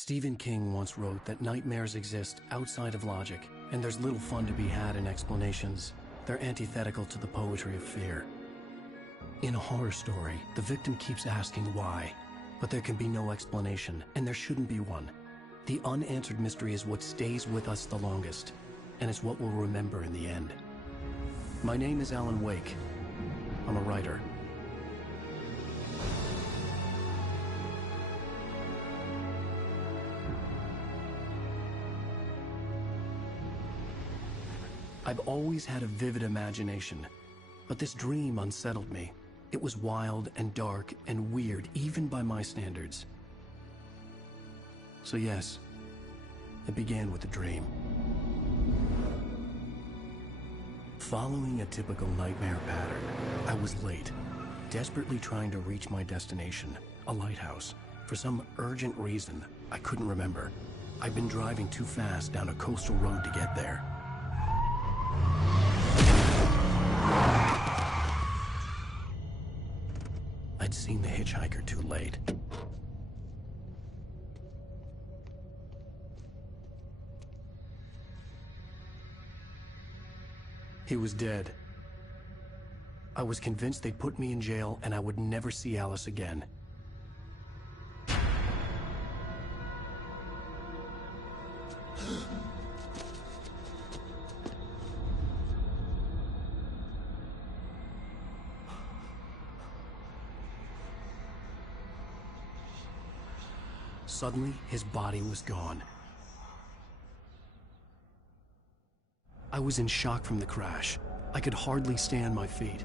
Stephen King once wrote that nightmares exist outside of logic, and there's little fun to be had in explanations. They're antithetical to the poetry of fear. In a horror story, the victim keeps asking why, but there can be no explanation, and there shouldn't be one. The unanswered mystery is what stays with us the longest, and it's what we'll remember in the end. My name is Alan Wake. I'm a writer. I've always had a vivid imagination, but this dream unsettled me. It was wild and dark and weird, even by my standards. So yes, it began with a dream. Following a typical nightmare pattern, I was late, desperately trying to reach my destination, a lighthouse. For some urgent reason, I couldn't remember. I'd been driving too fast down a coastal road to get there. I'd seen the hitchhiker too late. He was dead. I was convinced they'd put me in jail and I would never see Alice again. Suddenly, his body was gone. I was in shock from the crash. I could hardly stay on my feet.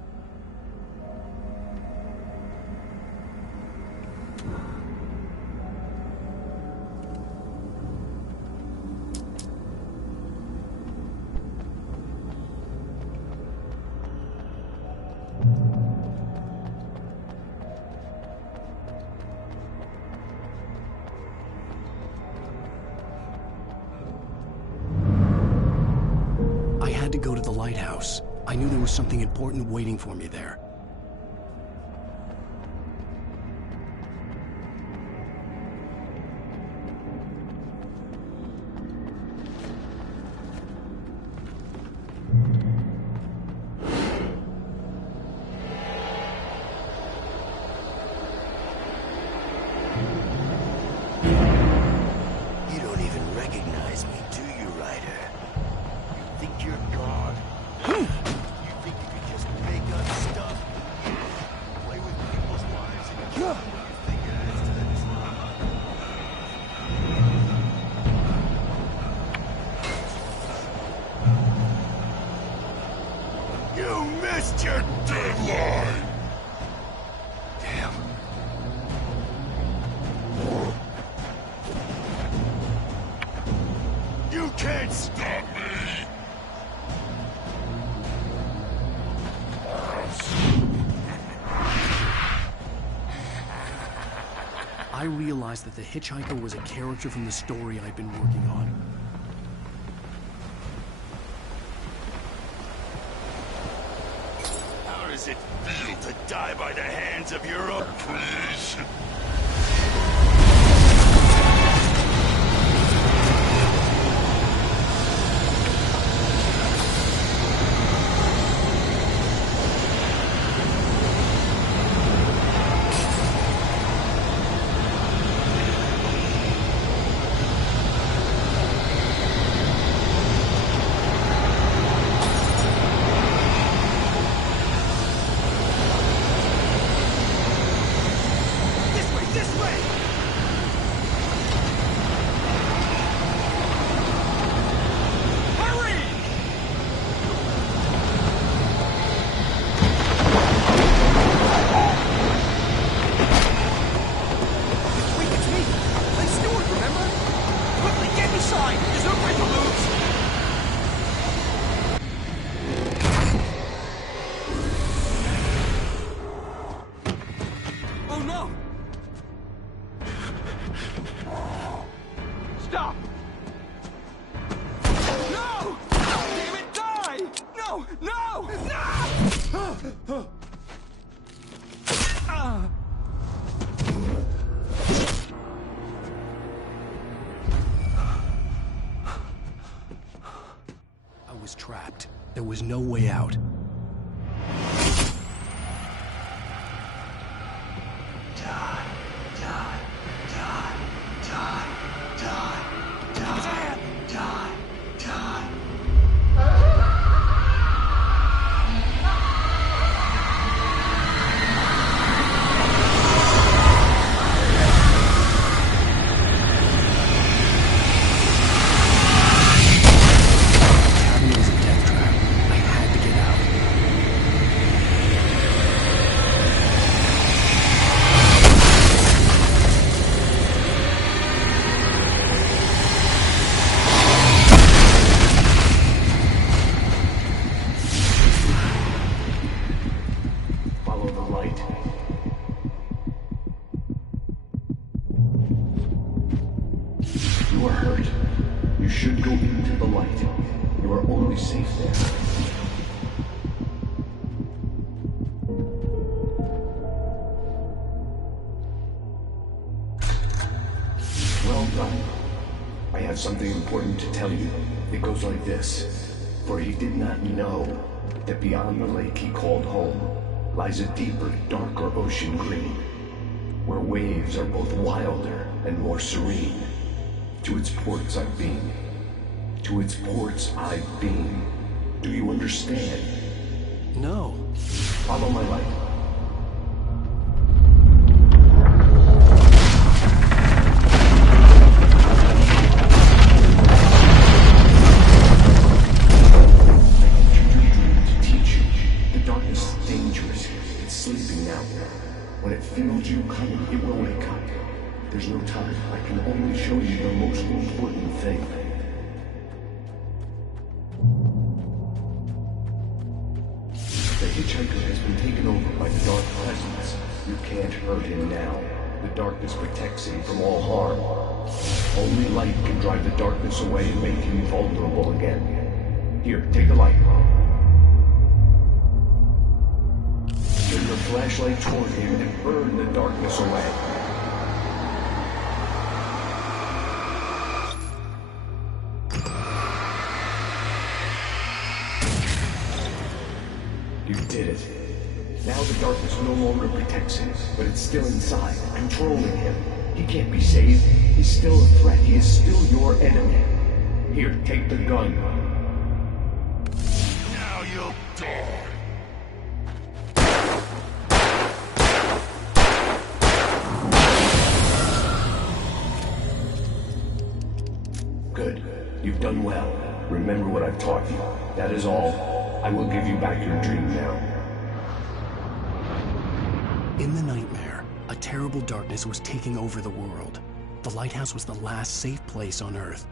Lighthouse. I knew there was something important waiting for me there. You don't even recognize me, do you, Ryder? You think you're God? You think you can just make up stuff? Play with people's lives and you think it is to the top. You missed your deadline! Damn. You can't stop me! I realized that the hitchhiker was a character from the story I'd been working on. How does it feel to die by the hands of your own creation? There was no way out. Something important to tell you. It goes like this. For he did not know that beyond the lake he called home lies a deeper, darker ocean green, where waves are both wilder and more serene. To its ports I've been. To its ports I've been. Do you understand? No. Follow my light. When it feels you coming, it will wake up. There's no time. I can only show you the most important thing. The hitchhiker has been taken over by the dark presence. You can't hurt him now. The darkness protects him from all harm. Only light can drive the darkness away and make him vulnerable again. Here, take the light. Turn your flashlight toward him and burn the darkness away. You did it. Now the darkness no longer protects him, but it's still inside, controlling him. He can't be saved. He's still a threat. He is still your enemy. Here, take the gun. Now you'll die. Good. You've done well. Remember what I've taught you. That is all. I will give you back your dream now. In the nightmare, a terrible darkness was taking over the world. The lighthouse was the last safe place on Earth.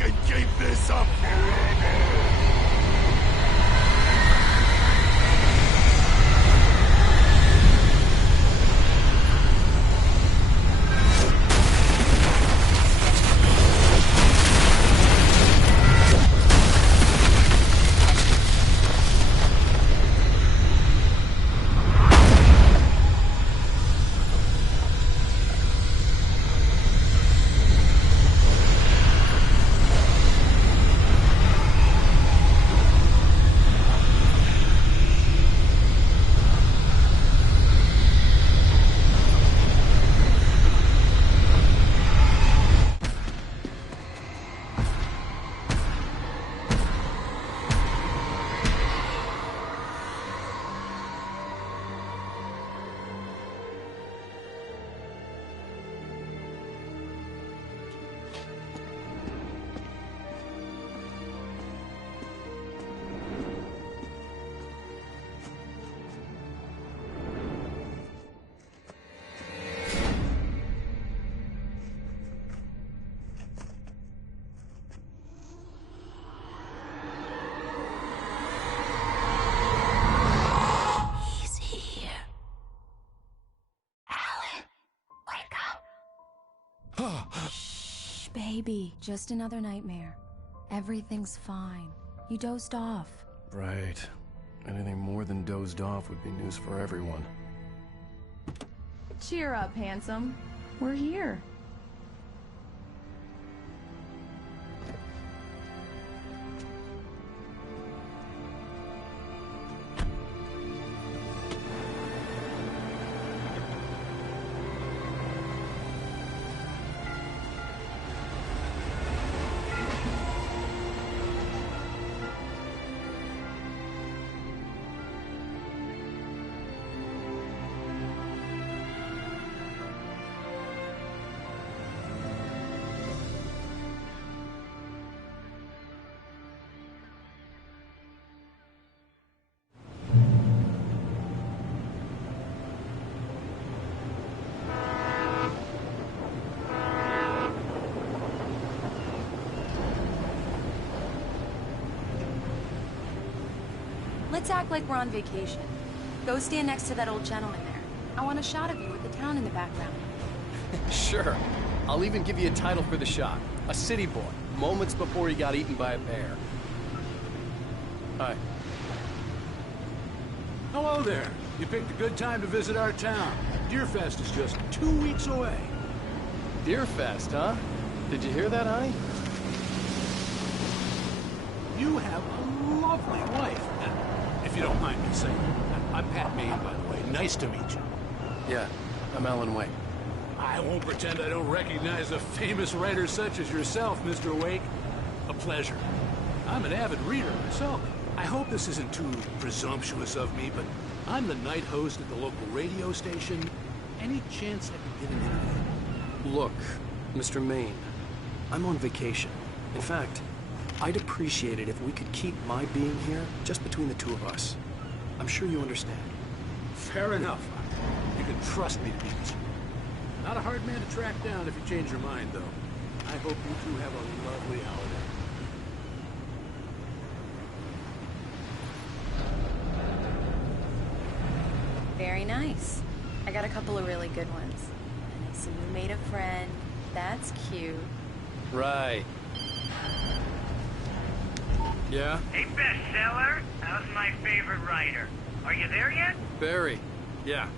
can keep this up forever! Shh, baby. Just another nightmare. Everything's fine. You dozed off. Right. Anything more than dozed off would be news for everyone. Cheer up, handsome. We're here. Let's act like we're on vacation. Go stand next to that old gentleman there. I want a shot of you with the town in the background. Sure. I'll even give you a title for the shot. A city boy, moments before he got eaten by a bear. Hi. Hello there. You picked a good time to visit our town. Deerfest is just 2 weeks away. Deerfest, huh? Did you hear that, honey? You have a lovely wife. And if you don't mind me saying, I'm Pat Maine, by the way. Nice to meet you. Yeah, I'm Alan Wake. I won't pretend I don't recognize a famous writer such as yourself, Mr. Wake. A pleasure. I'm an avid reader myself. I hope this isn't too presumptuous of me, but I'm the night host at the local radio station. Any chance I could get an interview? Look, Mr. Maine, I'm on vacation. In fact, I'd appreciate it if we could keep my being here just between the two of us. I'm sure you understand. Fair enough. You can trust me to be this. Not a hard man to track down if you change your mind, though. I hope you two have a lovely holiday. Very nice. I got a couple of really good ones. And I see you made a friend. That's cute. Right. Yeah? Hey, bestseller, how's my favorite writer? Are you there yet? Barry. Yeah,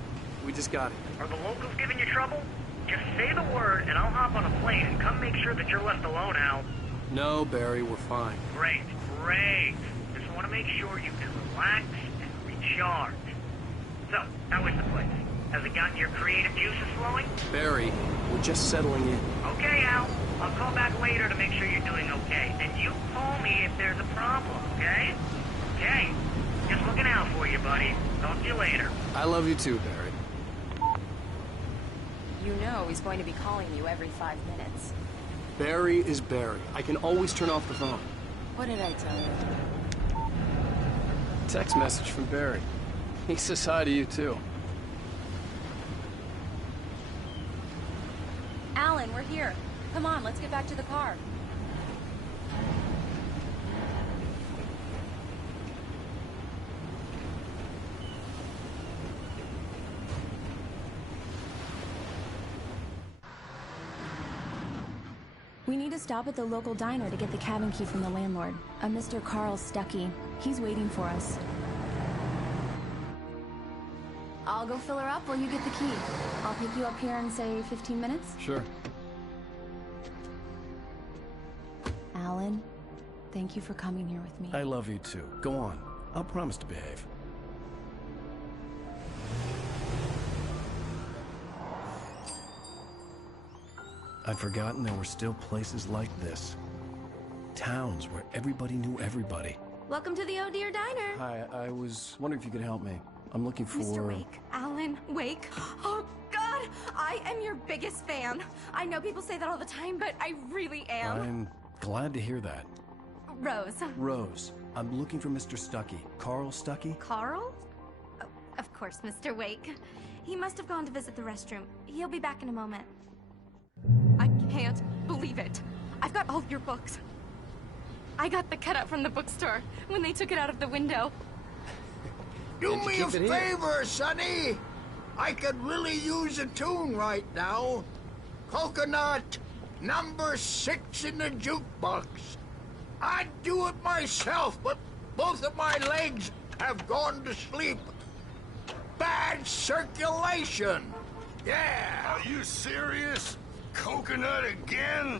we just got it. Are the locals giving you trouble? Just say the word and I'll hop on a plane and come make sure that you're left alone, Al. No, Barry, we're fine. Great, great. Just want to make sure you can relax and recharge. So, how is the place? Has it gotten your creative juices flowing? Barry, we're just settling in. Okay, Al. I'll call back later to make sure you're doing okay. And you call me if there's a problem, okay? Okay. Just looking out for you, buddy. Talk to you later. I love you too, Barry. You know he's going to be calling you every 5 minutes. Barry is Barry. I can always turn off the phone. What did I tell you? Text message from Barry. He says hi to you too. Alan, we're here. Come on, let's get back to the car. We need to stop at the local diner to get the cabin key from the landlord, a Mr. Carl Stuckey. He's waiting for us. I'll go fill her up while you get the key. I'll pick you up here in, say, 15 minutes? Sure. Alan, thank you for coming here with me. I love you too. Go on. I'll promise to behave. I'd forgotten there were still places like this. Towns where everybody knew everybody. Welcome to the Oh Dear Diner. Hi, I was wondering if you could help me. I'm looking for... Mr. Wake. Alan Wake. Oh, God! I am your biggest fan. I know people say that all the time, but I really am. I'm glad to hear that. Rose. Rose, I'm looking for Mr. Stuckey. Carl Stuckey? Carl? Oh, of course, Mr. Wake. He must have gone to visit the restroom. He'll be back in a moment. I can't believe it. I've got all your books. I got the cutout from the bookstore when they took it out of the window. Do me a favor, Sonny. I could really use a tune right now. Coconut, number 6 in the jukebox. I'd do it myself, but both of my legs have gone to sleep. Bad circulation. Yeah. Are you serious? Coconut again?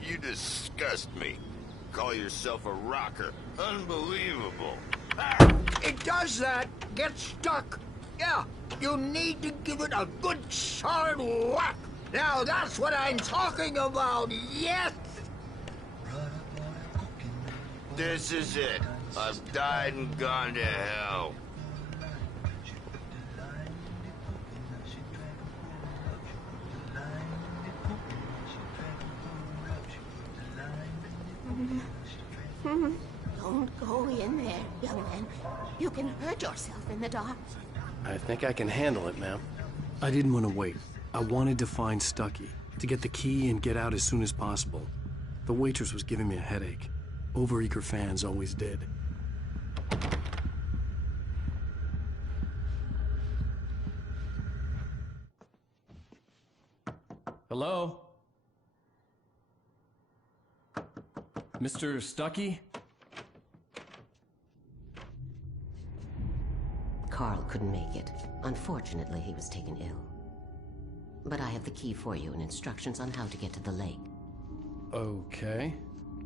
You disgust me. Call yourself a rocker. Unbelievable. It does that. Get stuck. Yeah, you need to give it a good solid whack. Now that's what I'm talking about, yes! This is it. I've died and gone to hell. Don't go in there, young man. You can hurt yourself in the dark. I think I can handle it, ma'am. I didn't want to wait. I wanted to find Stuckey, to get the key and get out as soon as possible. The waitress was giving me a headache. Overeager fans always did. Hello? Mr. Stuckey? Carl couldn't make it. Unfortunately, he was taken ill. But I have the key for you and instructions on how to get to the lake. Okay.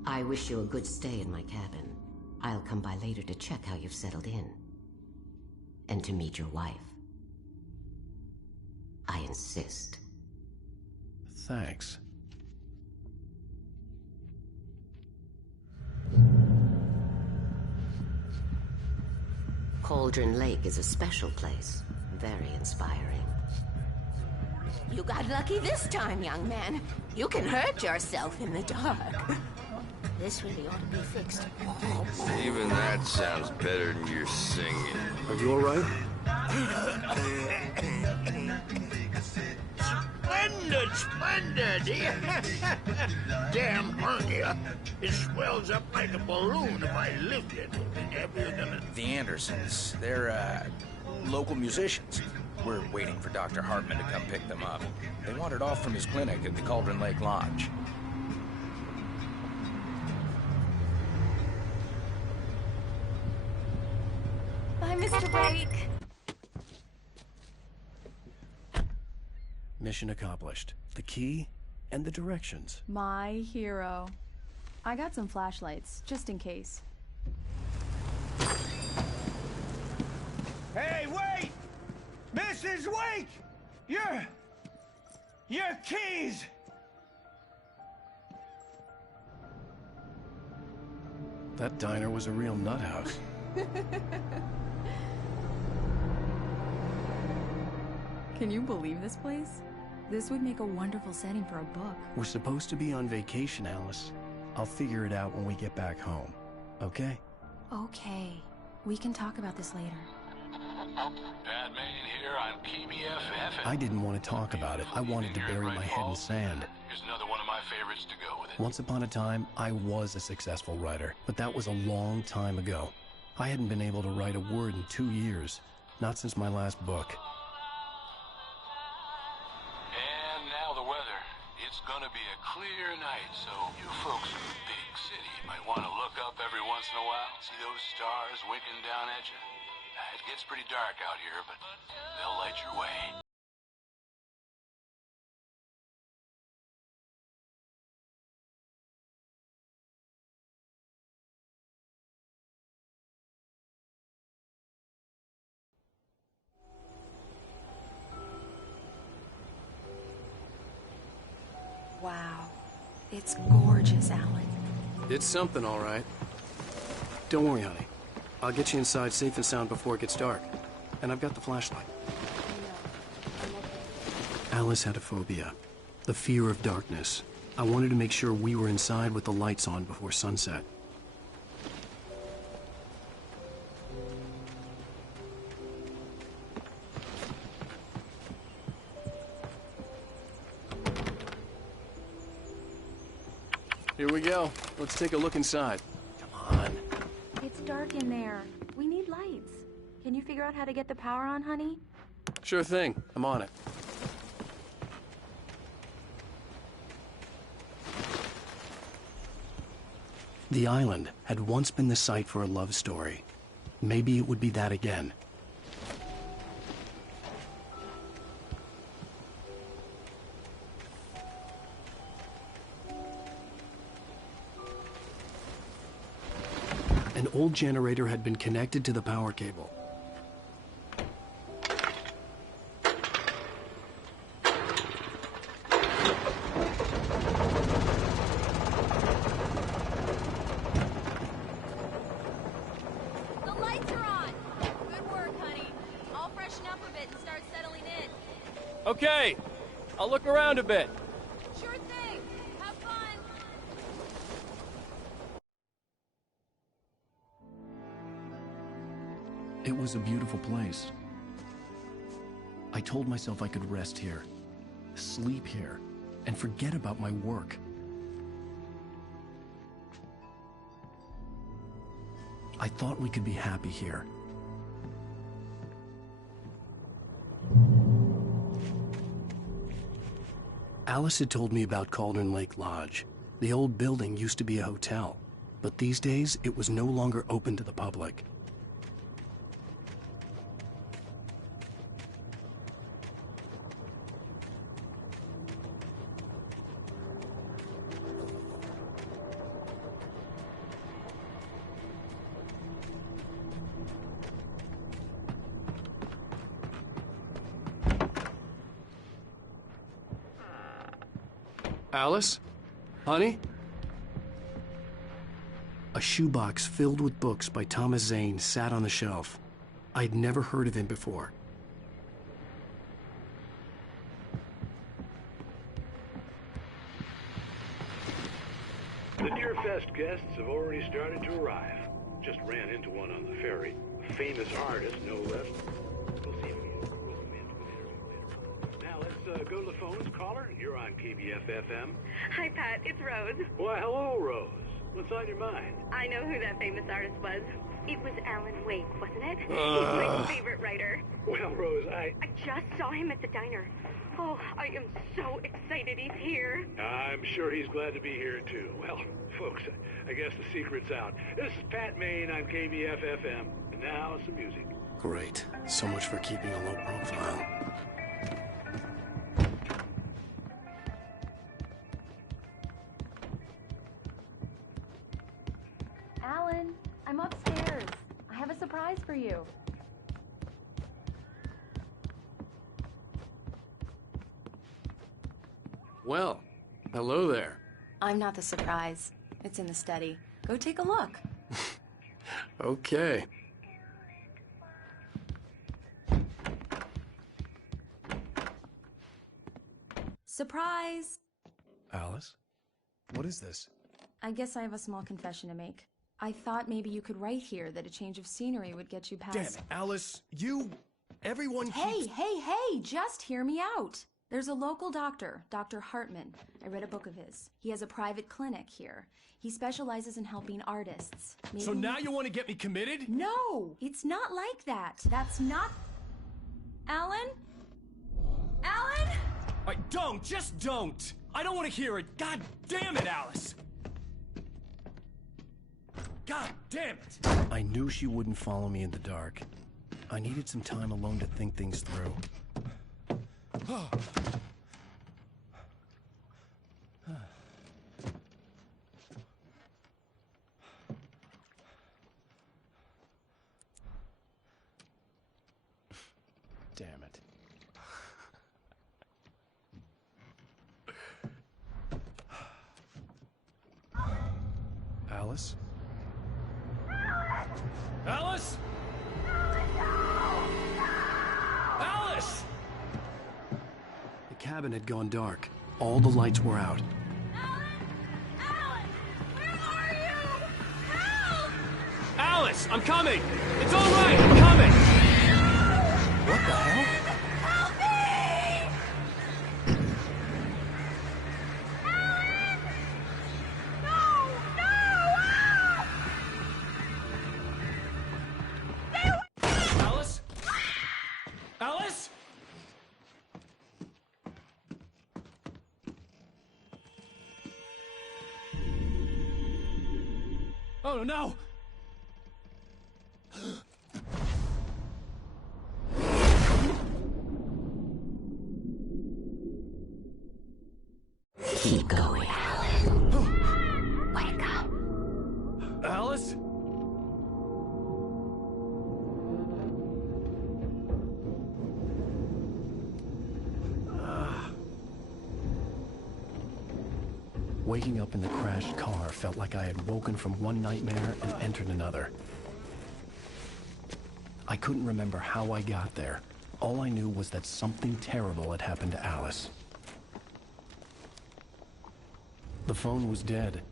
I wish you a good stay in my cabin. I'll come by later to check how you've settled in. And to meet your wife. I insist. Thanks. Cauldron Lake is a special place. Very inspiring. You got lucky this time, young man. You can hurt yourself in the dark. This really ought to be fixed. Even that sounds better than your singing. Are you all right? Splendid! Damn hernia. It swells up like a balloon if I lift it. Heavier than a... The Andersons. They're, local musicians. We're waiting for Dr. Hartman to come pick them up. They wandered off from his clinic at the Cauldron Lake Lodge. Bye, Mr. Wake. Mission accomplished. The key and the directions. My hero. I got some flashlights, just in case. Hey, wait! Mrs. Wake! Your keys! That diner was a real nut house. Can you believe this place? This would make a wonderful setting for a book. We're supposed to be on vacation, Alice. I'll figure it out when we get back home. Okay? Okay. We can talk about this later. Batman here on PBFF. I didn't want to talk about it. I wanted to bury my head in sand. Here's another one of my favorites to go with it. Once upon a time, I was a successful writer, but that was a long time ago. I hadn't been able to write a word in 2 years, not since my last book. And now the weather. It's gonna be a clear night, so you folks in the big city might want to look up every once in a while, see those stars winking down at you. It gets pretty dark out here, but they'll light your way. Wow. It's gorgeous, Alan. It's something, all right. Don't worry, honey. I'll get you inside safe and sound before it gets dark. And I've got the flashlight. Alice had a phobia. The fear of darkness. I wanted to make sure we were inside with the lights on before sunset. Here we go. Let's take a look inside. Come on. It's dark in there. We need lights. Can you figure out how to get the power on, honey? Sure thing. I'm on it. The island had once been the site for a love story. Maybe it would be that again. An old generator had been connected to the power cable. The lights are on! Good work, honey. I'll freshen up a bit and start settling in. Okay, I'll look around a bit. Sure thing. Have fun. It was a beautiful place. I told myself I could rest here, sleep here, and forget about my work. I thought we could be happy here. Alice had told me about Cauldron Lake Lodge. The old building used to be a hotel, but these days it was no longer open to the public. Alice? Honey? A shoebox filled with books by Thomas Zane sat on the shelf. I'd never heard of him before. The Deerfest guests have already started to arrive. Just ran into one on the ferry. A famous artist, no less. We'll see if we can rope him into an interview later. Now let's go to the phones. Caller, you're on KBF-FM. Hi, Pat. It's Rose. Why, hello, Rose. What's on your mind? I know who that famous artist was. It was Alan Wake, wasn't it? He's my favorite writer. Well, Rose, I just saw him at the diner. Oh, I am so excited he's here. I'm sure he's glad to be here, too. Well, folks, I guess the secret's out. This is Pat Maine on KBF-FM. And now, some music. Great. So much for keeping a low profile. Alan, I'm upstairs. I have a surprise for you. Well, hello there. I'm not the surprise. It's in the study. Go take a look. Okay. Surprise! Alice? What is this? I guess I have a small confession to make. I thought maybe you could write here that a change of scenery would get you past... Damn it, Alice, you... Everyone Hey, keeps... hey, just hear me out. There's a local doctor, Dr. Hartman. I read a book of his. He has a private clinic here. He specializes in helping artists. Maybe... So now you want to get me committed? No! It's not like that. That's not... Alan? Alan? Don't! Just don't! I don't want to hear it! God damn it, Alice! God damn it! I knew she wouldn't follow me in the dark. I needed some time alone to think things through. Damn it. Alice? Alice? Alice! The cabin had gone dark. All the lights were out. Alice, I'm coming! It's all right, I'm coming! What the hell? Help me! Alan! No! No! Alice? Alice? Oh no! Keep going, Alan. Wake up. Alice? Waking up in the crashed car felt like I had woken from one nightmare and entered another. I couldn't remember how I got there. All I knew was that something terrible had happened to Alice. The phone was dead.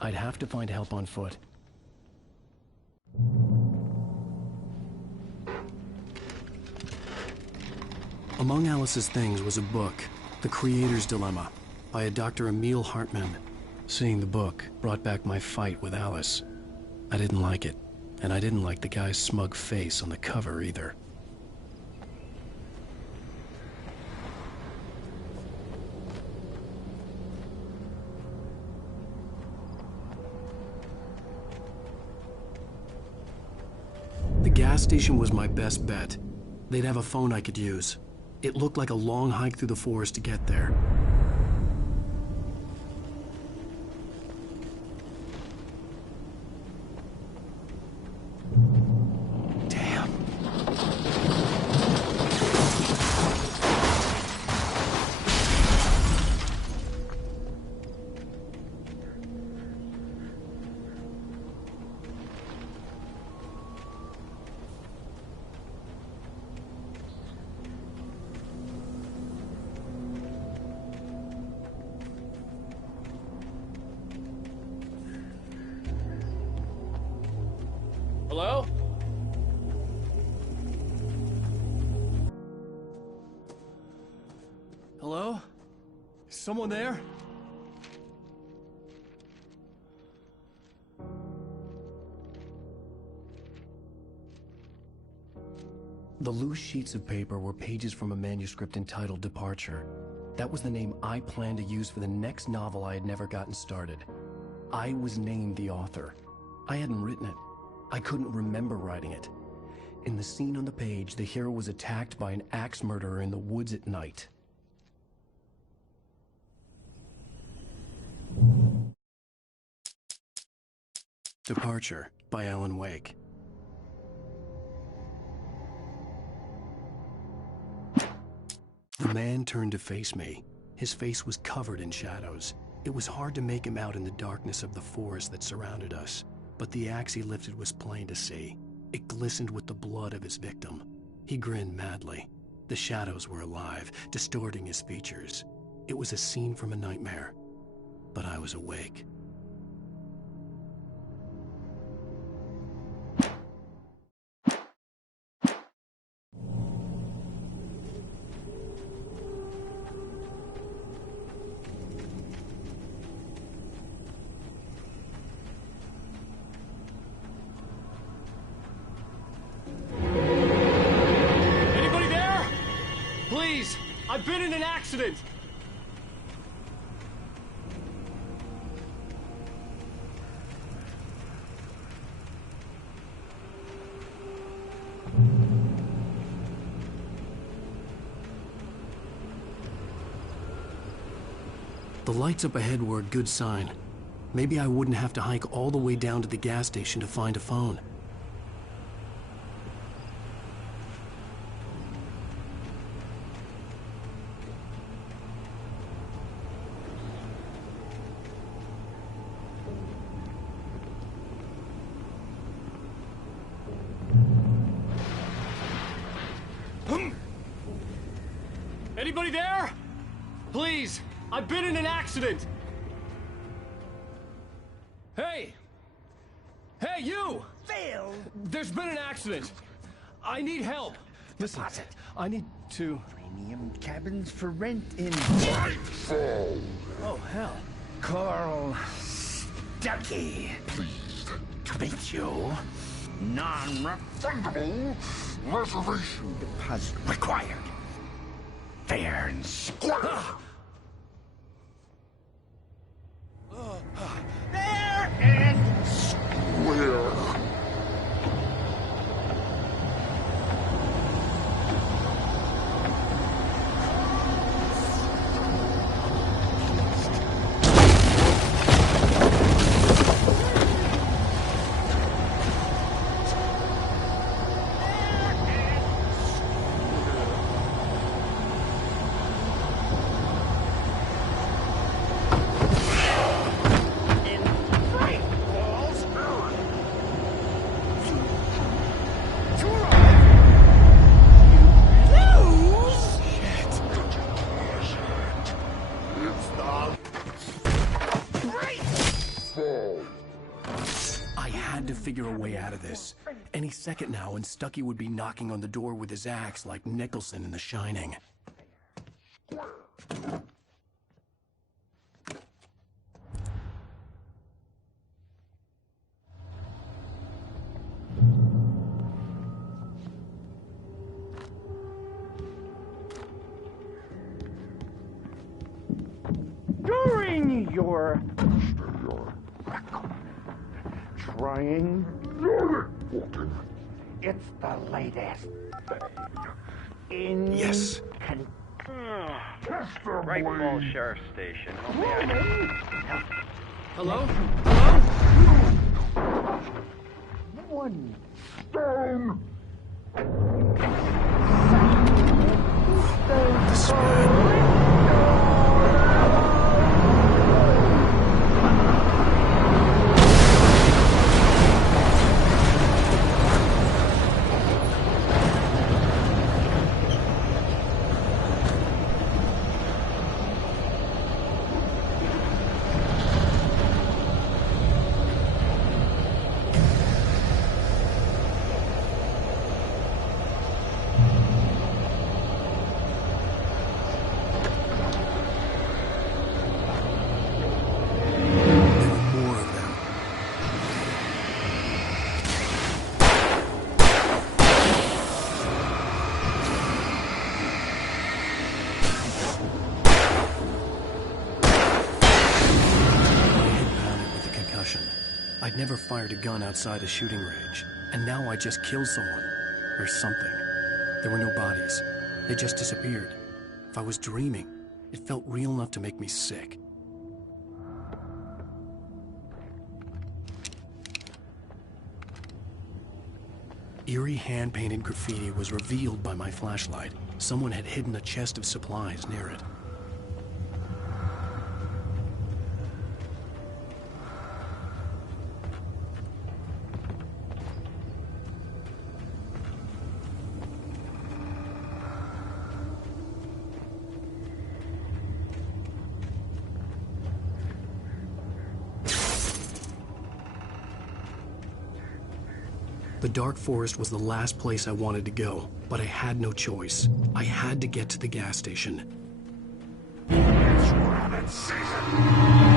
I'd have to find help on foot. Among Alice's things was a book, The Creator's Dilemma, by a Dr. Emil Hartman. Seeing the book brought back my fight with Alice. I didn't like it, and I didn't like the guy's smug face on the cover either. The gas station was my best bet. They'd have a phone I could use. It looked like a long hike through the forest to get there. Hello? Hello? Is someone there? The loose sheets of paper were pages from a manuscript entitled Departure. That was the name I planned to use for the next novel I had never gotten started. I was named the author. I hadn't written it. I couldn't remember writing it. In the scene on the page, the hero was attacked by an axe murderer in the woods at night. Departure by Alan Wake. The man turned to face me. His face was covered in shadows. It was hard to make him out in the darkness of the forest that surrounded us. But the axe he lifted was plain to see. It glistened with the blood of his victim. He grinned madly. The shadows were alive, distorting his features. It was a scene from a nightmare, but I was awake. I've been in an accident! The lights up ahead were a good sign. Maybe I wouldn't have to hike all the way down to the gas station to find a phone. Anybody there? Please, I've been in an accident! Hey! Hey, you! Phil! There's been an accident. I need help. Listen, I need to... Premium cabins for rent in... Nightfall! Oh, hell. Carl Stuckey. Pleased to meet you. Non-refundable reservation deposit required. Fair and square. Fair and square. Figure a way out of this. Any second now, and Stuckey would be knocking on the door with his axe like Nicholson in The Shining. During your trying. It's the latest in... Yes. Right Falls Sheriff Station. Hello? One stone. I'd never fired a gun outside a shooting range, and now I just killed someone. Or something. There were no bodies. They just disappeared. If I was dreaming, it felt real enough to make me sick. Eerie hand-painted graffiti was revealed by my flashlight. Someone had hidden a chest of supplies near it. The dark forest was the last place I wanted to go, but I had no choice. I had to get to the gas station. It's rabbit season.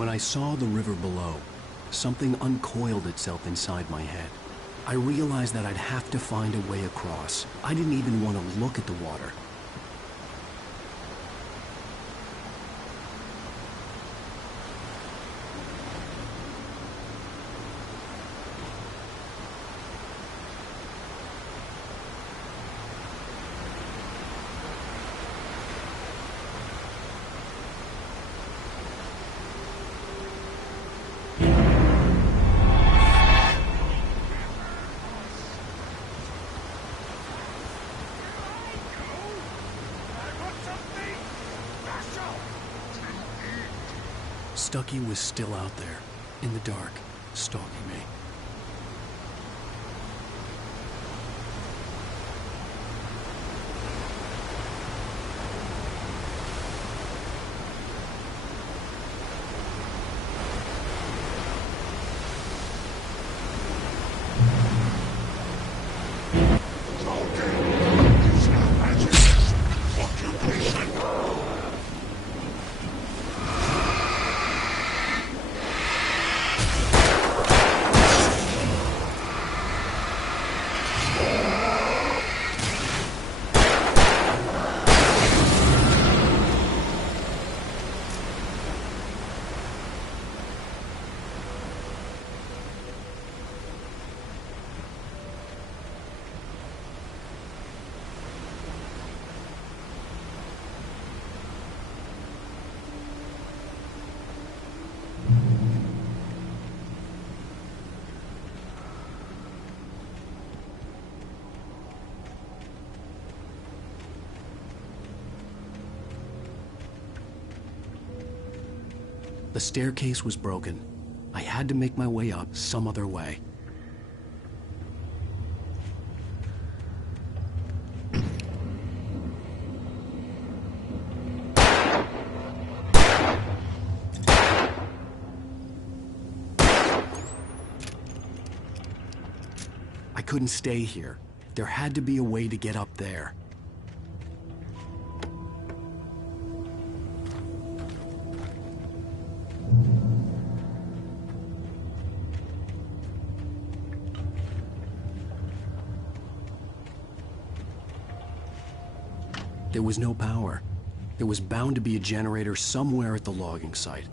When I saw the river below, something uncoiled itself inside my head. I realized that I'd have to find a way across. I didn't even want to look at the water. Stucky was still out there, in the dark, stalking me. The staircase was broken. I had to make my way up some other way. I couldn't stay here. There had to be a way to get up there. There was no power. There was bound to be a generator somewhere at the logging site.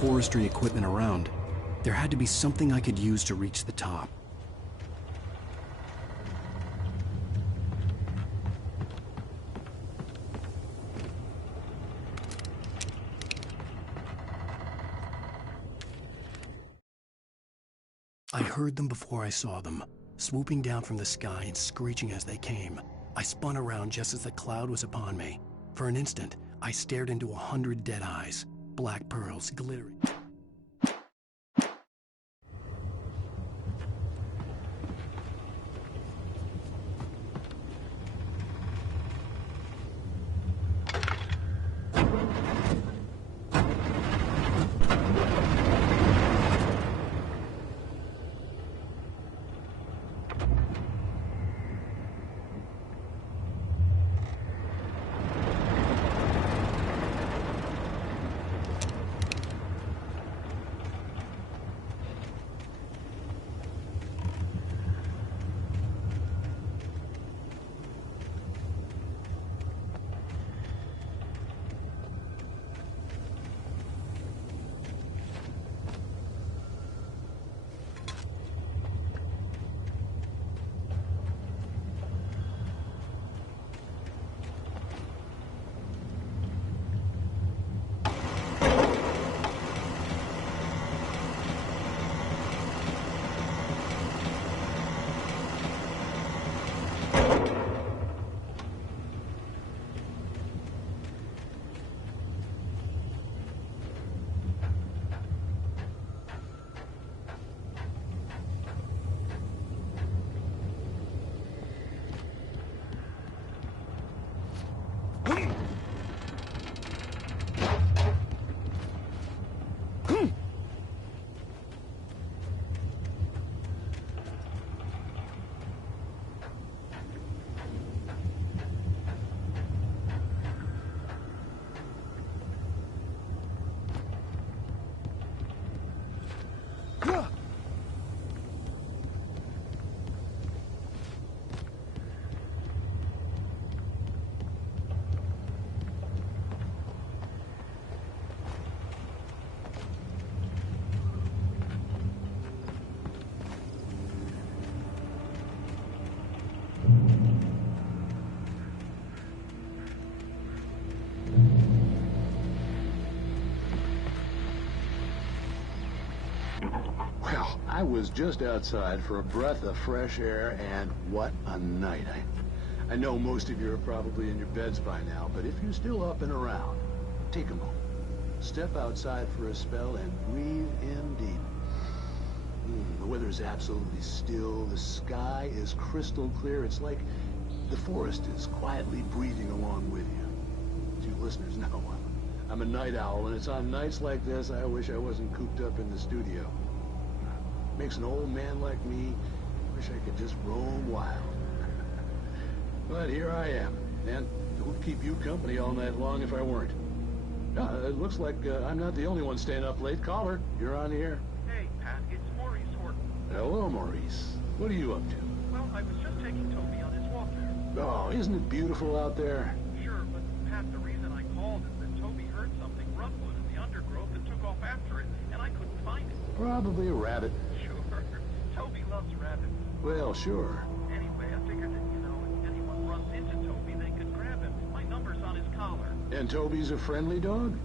Forestry equipment around, there had to be something I could use to reach the top. I heard them before I saw them, swooping down from the sky and screeching as they came. I spun around just as the cloud was upon me. For an instant, I stared into 100 dead eyes. Black pearls glittering. I was just outside for a breath of fresh air, and what a night. I know most of you are probably in your beds by now, but if you're still up and around, take a moment. Step outside for a spell and breathe in deep. The weather is absolutely still. The sky is crystal clear. It's like the forest is quietly breathing along with you. As you listeners know, I'm a night owl, and it's on nights like this I wish I wasn't cooped up in the studio. Makes an old man like me wish I could just roam wild. But here I am, and it would keep you company all night long if I weren't. It looks like I'm not the only one staying up late. Caller, you're on the air. Hey, Pat, it's Maurice Horton. Hello, Maurice. What are you up to? Well, I was just taking Toby on his walk there. Oh, isn't it beautiful out there? Sure, but Pat, the reason I called is that Toby heard something rumble in the undergrowth and took off after it, and I couldn't find it. Probably a rabbit. Sure. Toby loves rabbits. Well, sure. Anyway, I figured that, if anyone runs into Toby, they could grab him. My number's on his collar. And Toby's a friendly dog?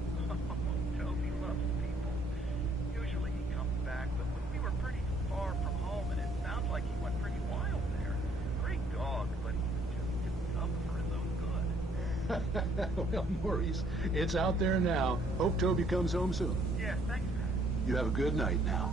Toby loves people. Usually he comes back, but we were pretty far from home, and it sounds like he went pretty wild there. Great dog, but he just didn't come for his own good. Well, Maurice, it's out there now. Hope Toby comes home soon. Yeah, thanks, Pat. You have a good night now.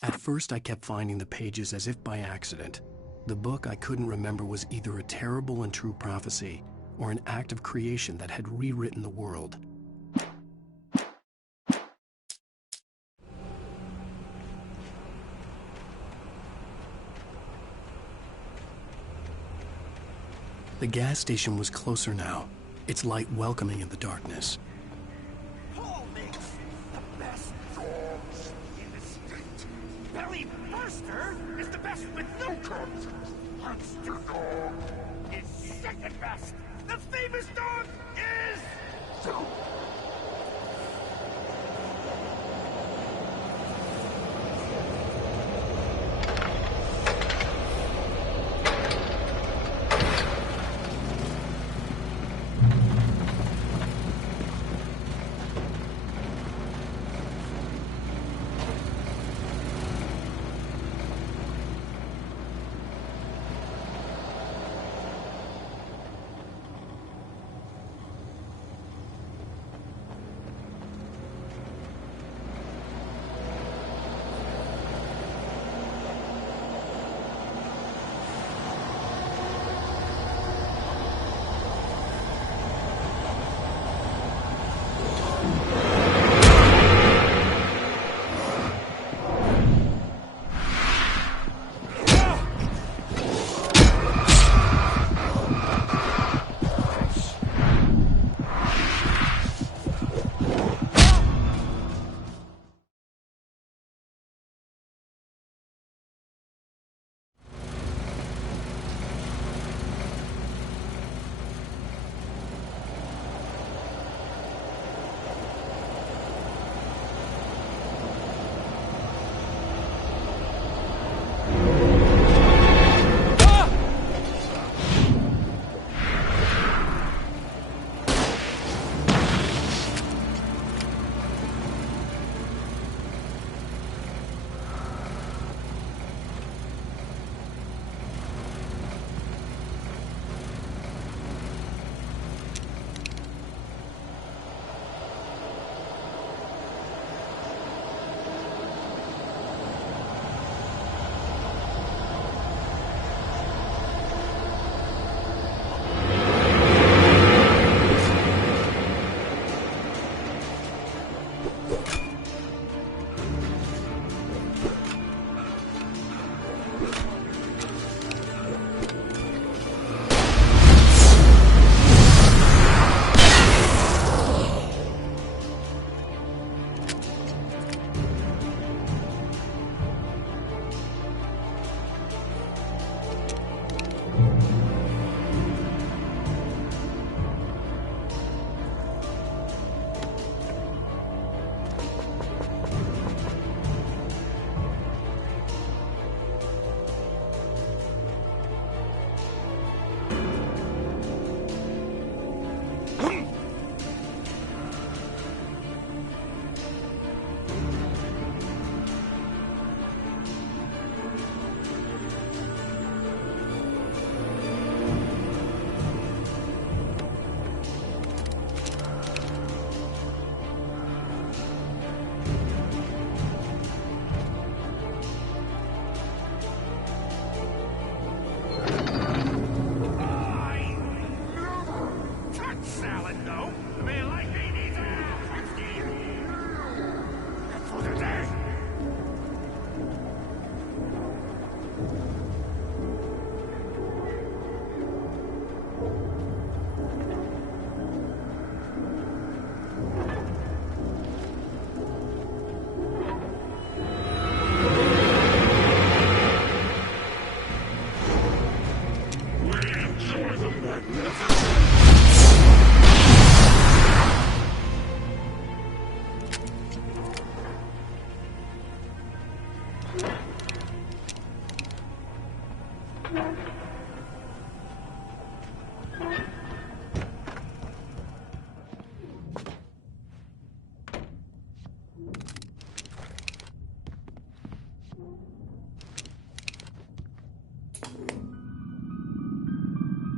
At first, I kept finding the pages as if by accident. The book I couldn't remember was either a terrible and true prophecy or an act of creation that had rewritten the world. The gas station was closer now, its light welcoming in the darkness. Paul makes the best dogs in the state. Belly Burster is the best with no conscience. Monster Dog is second best. The famous dog is...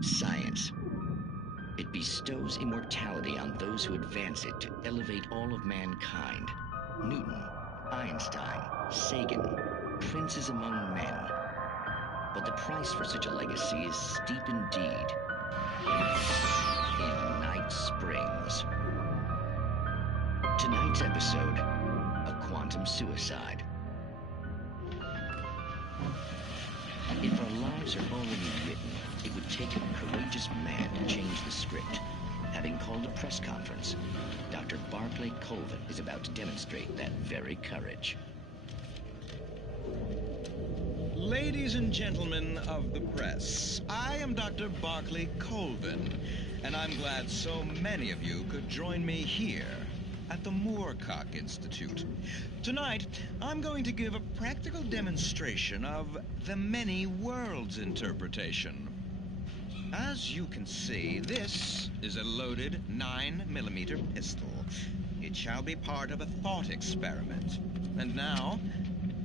Science. It bestows immortality on those who advance it to elevate all of mankind. Newton, Einstein, Sagan, princes among men. But the price for such a legacy is steep indeed. In Night Springs. Tonight's episode, a quantum suicide. If our lives are already written, it would take a courageous man to change the script. Having called a press conference, Dr. Barclay Colvin is about to demonstrate that very courage. Ladies and gentlemen of the press, I am Dr. Barclay Colvin, and I'm glad so many of you could join me here at the Moorcock Institute. Tonight, I'm going to give a practical demonstration of the many worlds interpretation. As you can see, this is a loaded 9mm pistol. It shall be part of a thought experiment. And now,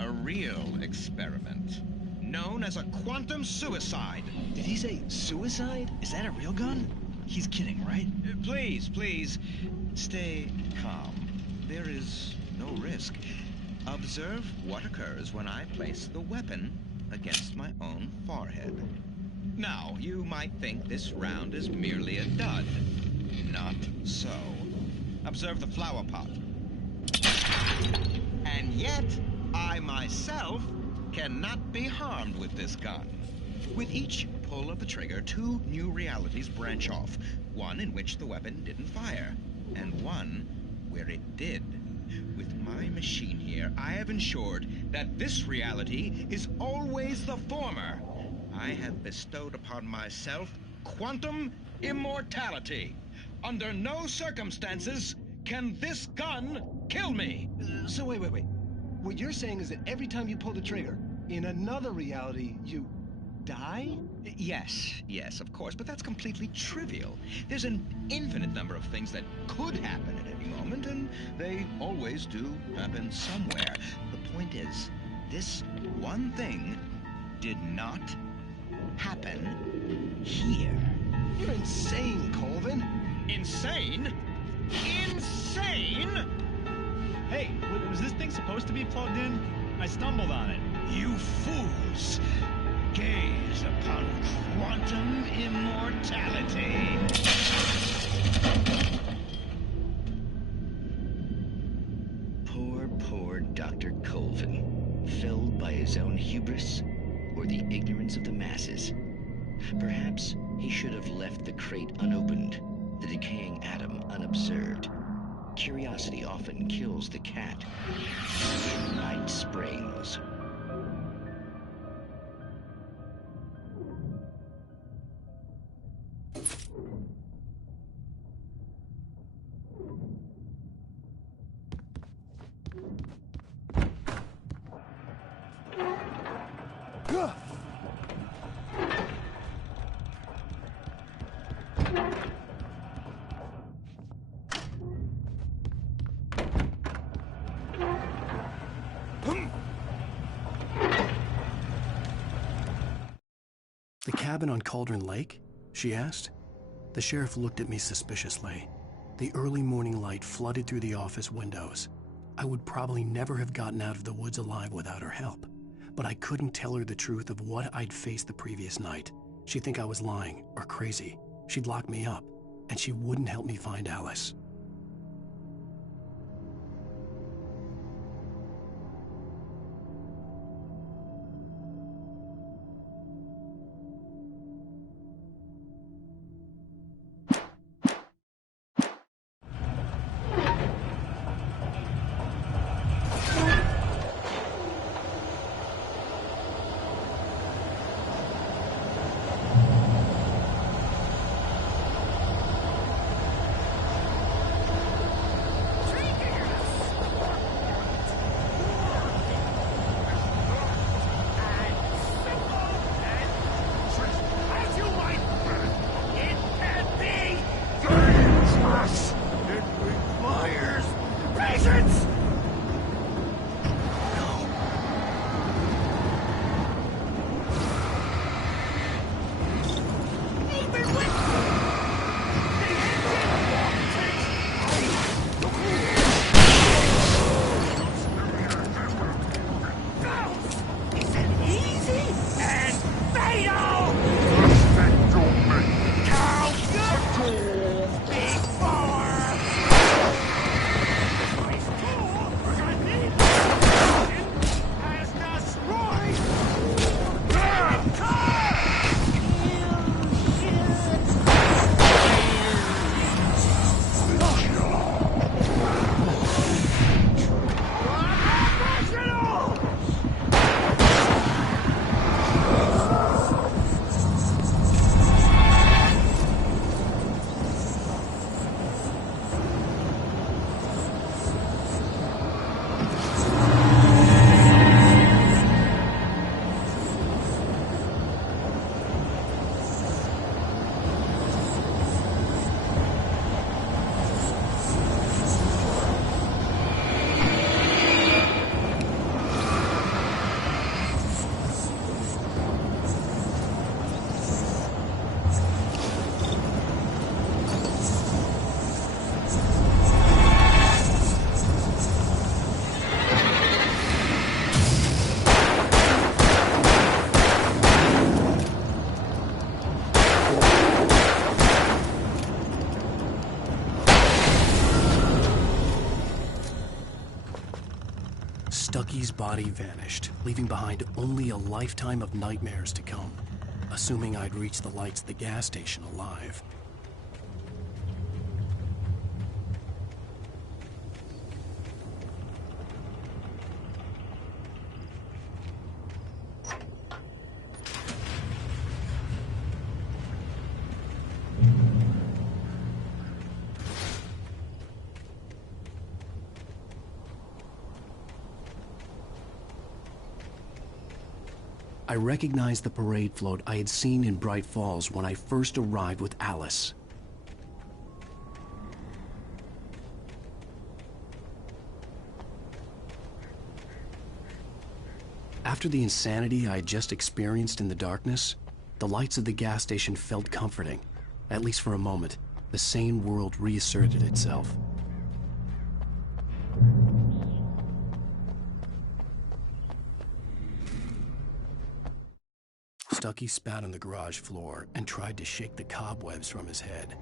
a real experiment, known as a quantum suicide. Did he say suicide? Is that a real gun? He's kidding, right? Please, please, stay calm. There is no risk. Observe what occurs when I place the weapon against my own forehead. Now, you might think this round is merely a dud. Not so. Observe the flower pot. And yet, I myself cannot be harmed with this gun. With each pull of the trigger, two new realities branch off. One in which the weapon didn't fire, and one where it did. With my machine here, I have ensured that this reality is always the former. I have bestowed upon myself quantum immortality. Under no circumstances can this gun kill me. So wait. What you're saying is that every time you pull the trigger, in another reality, you die? Yes, of course, but that's completely trivial. There's an infinite number of things that could happen at any moment, and they always do happen somewhere. The point is, this one thing did not happen here. You're insane, Colvin. Insane? Insane? Hey, was this thing supposed to be plugged in? I stumbled on it. You fools! Gaze upon quantum immortality. Poor Dr. Colvin, felled by his own hubris or the ignorance of the masses. Perhaps he should have left the crate unopened, the decaying atom unobserved. Curiosity often kills the cat. In Night Springs. The cabin on Cauldron Lake? She asked. The sheriff looked at me suspiciously. The early morning light flooded through the office windows. I would probably never have gotten out of the woods alive without her help, but I couldn't tell her the truth of what I'd faced the previous night. She'd think I was lying or crazy. She'd lock me up, and she wouldn't help me find Alice. body vanished, leaving behind only a lifetime of nightmares to come, assuming I'd reached the lights at the gas station alive. I recognized the parade float I had seen in Bright Falls when I first arrived with Alice. After the insanity I had just experienced in the darkness, the lights of the gas station felt comforting. At least for a moment, the sane world reasserted itself. Stucky spat on the garage floor and tried to shake the cobwebs from his head.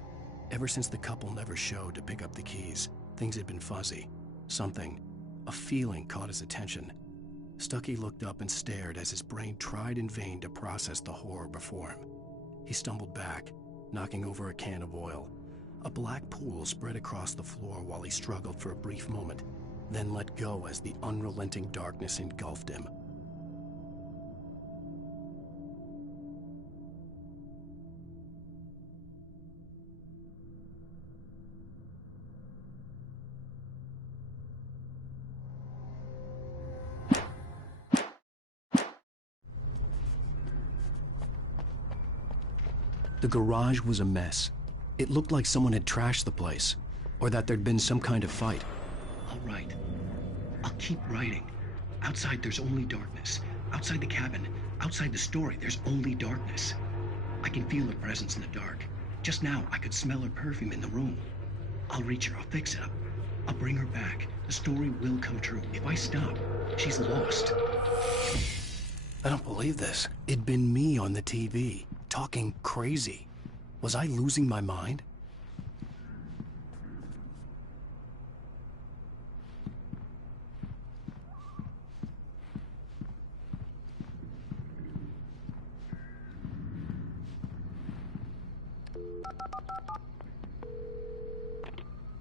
Ever since the couple never showed to pick up the keys, things had been fuzzy. Something, a feeling, caught his attention. Stucky looked up and stared as his brain tried in vain to process the horror before him. He stumbled back, knocking over a can of oil. A black pool spread across the floor while he struggled for a brief moment, then let go as the unrelenting darkness engulfed him. The garage was a mess. It looked like someone had trashed the place, or that there'd been some kind of fight. I'll write. I'll keep writing. Outside, there's only darkness. Outside the cabin, outside the story, there's only darkness. I can feel her presence in the dark. Just now, I could smell her perfume in the room. I'll reach her. I'll fix it up. I'll bring her back. The story will come true. If I stop, she's lost. I don't believe this. It'd been me on the TV, talking crazy. Was I losing my mind?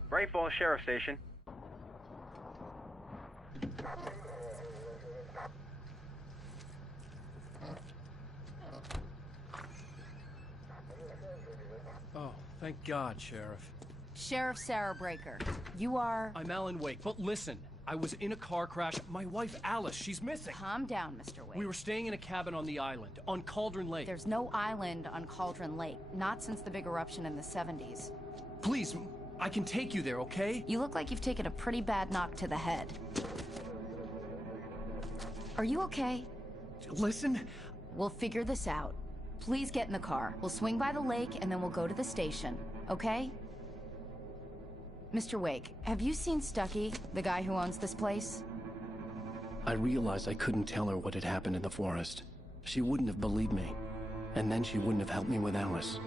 Bright Falls Sheriff Station. Oh, thank God, Sheriff. Sheriff Sarah Breaker. You are... I'm Alan Wake, but listen. I was in a car crash. My wife, Alice, she's missing. Calm down, Mr. Wake. We were staying in a cabin on the island, on Cauldron Lake. There's no island on Cauldron Lake. Not since the big eruption in the 70s. Please, I can take you there, okay? You look like you've taken a pretty bad knock to the head. Are you okay? Listen. We'll figure this out. Please get in the car. We'll swing by the lake and then we'll go to the station, okay? Mr. Wake, have you seen Stucky, the guy who owns this place? I realized I couldn't tell her what had happened in the forest. She wouldn't have believed me. And then she wouldn't have helped me with Alice.